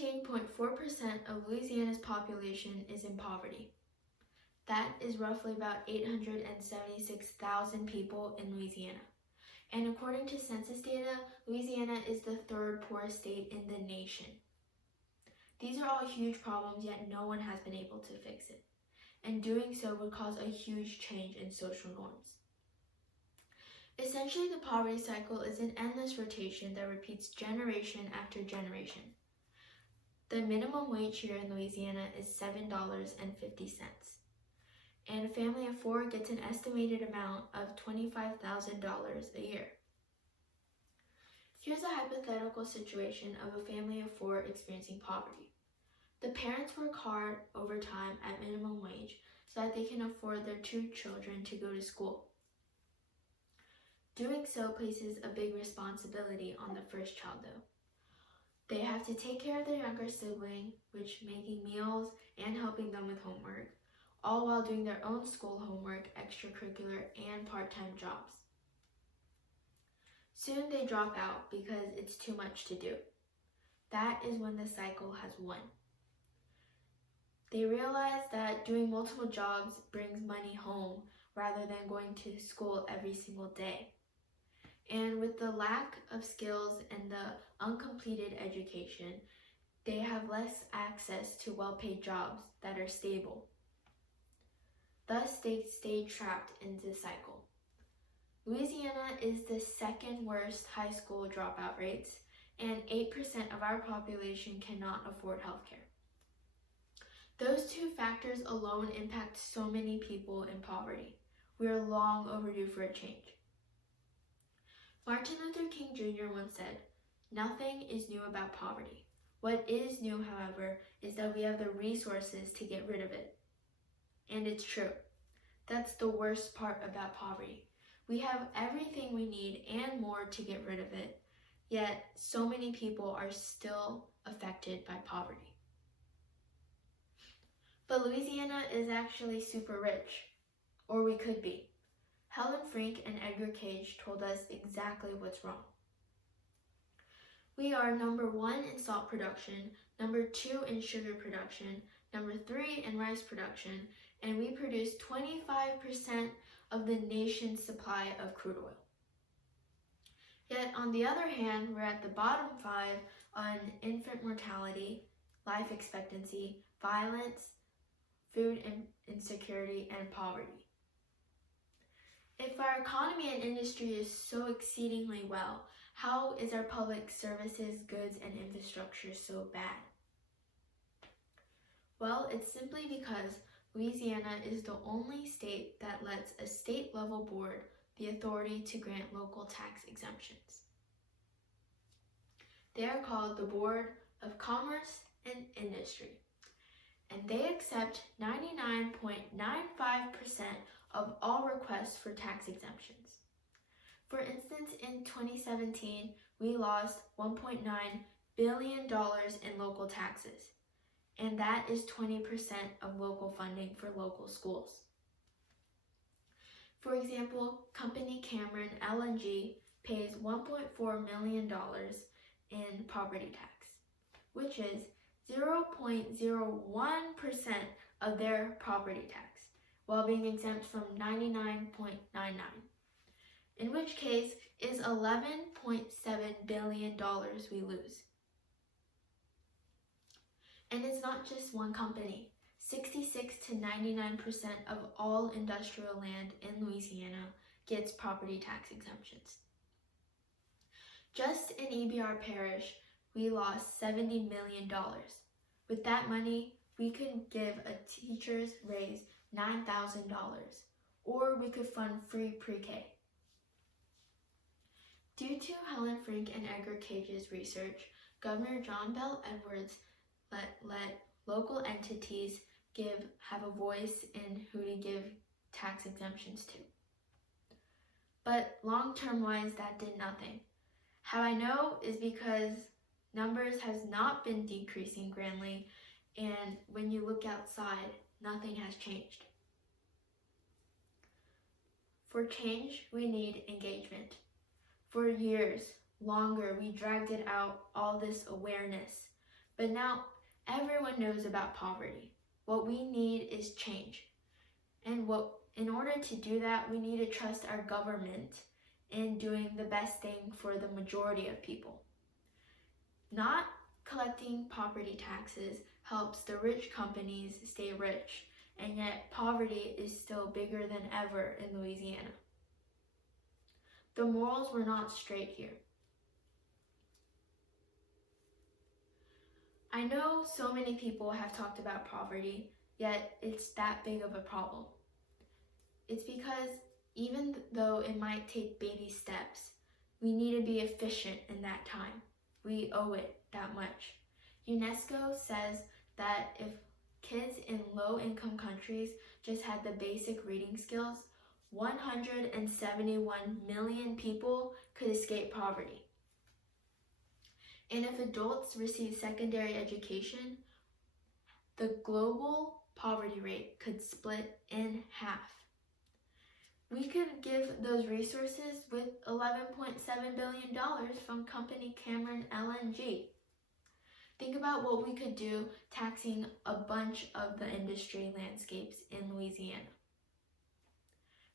17.4% of Louisiana's population is in poverty. That is roughly about 876,000 people in Louisiana. And according to census data, Louisiana is the third poorest state in the nation. These are all huge problems, yet no one has been able to fix it. And doing so would cause a huge change in social norms. Essentially, the poverty cycle is an endless rotation that repeats generation after generation. The minimum wage here in Louisiana is $7.50. And a family of 4 gets an estimated amount of $25,000 a year. Here's a hypothetical situation of a family of 4 experiencing poverty. The parents work hard overtime at minimum wage so that they can afford their 2 children to go to school. Doing so places a big responsibility on the first child though. They have to take care of their younger sibling, which making meals and helping them with homework, all while doing their own school homework, extracurricular, and part-time jobs. Soon they drop out because it's too much to do. That is when the cycle has won. They realize that doing multiple jobs brings money home rather than going to school every single day. And with the lack of skills and the uncompleted education, they have less access to well-paid jobs that are stable. Thus, they stay trapped in this cycle. Louisiana is the second worst high school dropout rates, and 8% of our population cannot afford healthcare. Those 2 factors alone impact so many people in poverty. We are long overdue for a change. Martin Luther King Jr. once said, "Nothing is new about poverty. What is new, however, is that we have the resources to get rid of it." And it's true. That's the worst part about poverty. We have everything we need and more to get rid of it, yet so many people are still affected by poverty. But Louisiana is actually super rich, or we could be. Helen Frink and Edgar Cage told us exactly what's wrong. We are number 1 in salt production, number 2 in sugar production, number 3 in rice production, and we produce 25% of the nation's supply of crude oil. Yet on the other hand, we're at the bottom 5 on infant mortality, life expectancy, violence, food insecurity, and poverty. If our economy and industry is so exceedingly well, how is our public services, goods, and infrastructure so bad? Well, it's simply because Louisiana is the only state that lets a state-level board the authority to grant local tax exemptions. They are called the Board of Commerce and Industry, and they accept 99.95% of all requests for tax exemptions. For instance, in 2017, we lost $1.9 billion in local taxes, and that is 20% of local funding for local schools. For example, company Cameron LNG pays $1.4 million in property tax, which is 0.01% of their property tax, while being exempt from 99.99, in which case is $11.7 billion we lose. And it's not just one company. 66 to 99% of all industrial land in Louisiana gets property tax exemptions. Just in EBR Parish, we lost $70 million. With that money, we could give a teacher's raise $9,000, or we could fund free pre-K. Due to Helen Frink and Edgar Cage's research, Governor John Bell Edwards let local entities have a voice in who to give tax exemptions to. But long-term wise, that did nothing. How I know is because numbers has not been decreasing grandly, and when you look outside, nothing has changed. For change, we need engagement. For years, longer, we dragged it out, all this awareness, But now everyone knows about poverty. What we need is change. And in order to do that, we need to trust our government in doing the best thing for the majority of people. Not collecting property taxes helps the rich companies stay rich, and yet poverty is still bigger than ever in Louisiana. The morals were not straight here. I know so many people have talked about poverty, yet it's that big of a problem. It's because even though it might take baby steps, we need to be efficient in that time. We owe it that much. UNESCO says that if kids in low-income countries just had the basic reading skills, 171 million people could escape poverty. And if adults receive secondary education, the global poverty rate could split in half. We could give those resources with $11.7 billion from company Cameron LNG. Think about what we could do taxing a bunch of the industry landscapes in Louisiana.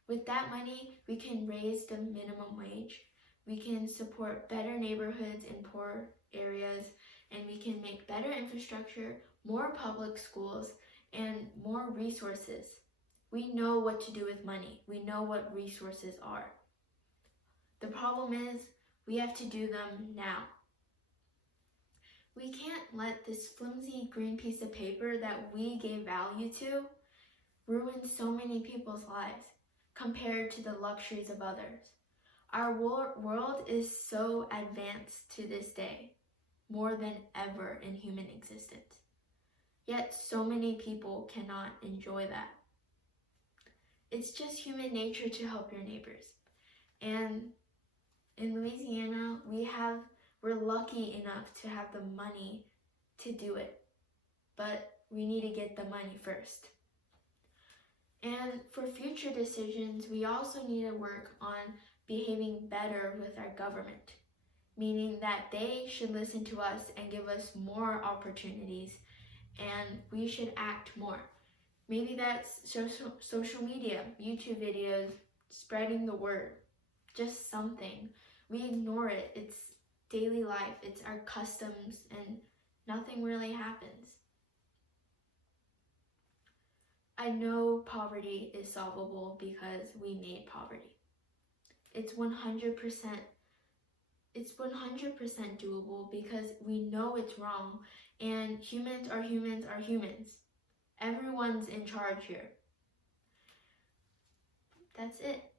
With that money, we can raise the minimum wage, we can support better neighborhoods in poor areas, and we can make better infrastructure, more public schools, and more resources. We know what to do with money. We know what resources are. The problem is, we have to do them now. We can't let this flimsy green piece of paper that we gave value to ruin so many people's lives compared to the luxuries of others. Our world is so advanced to this day, more than ever in human existence. Yet so many people cannot enjoy that. It's just human nature to help your neighbors. And in Louisiana, we're lucky enough to have the money to do it. But we need to get the money first. And for future decisions, we also need to work on behaving better with our government, meaning that they should listen to us and give us more opportunities, and we should act more. Maybe that's social media, YouTube videos, spreading the word, just something. We ignore it. It's daily life. It's our customs, and nothing really happens. I know poverty is solvable because we made poverty. It's 100% doable because we know it's wrong, and humans are humans are humans. Everyone's in charge here. That's it.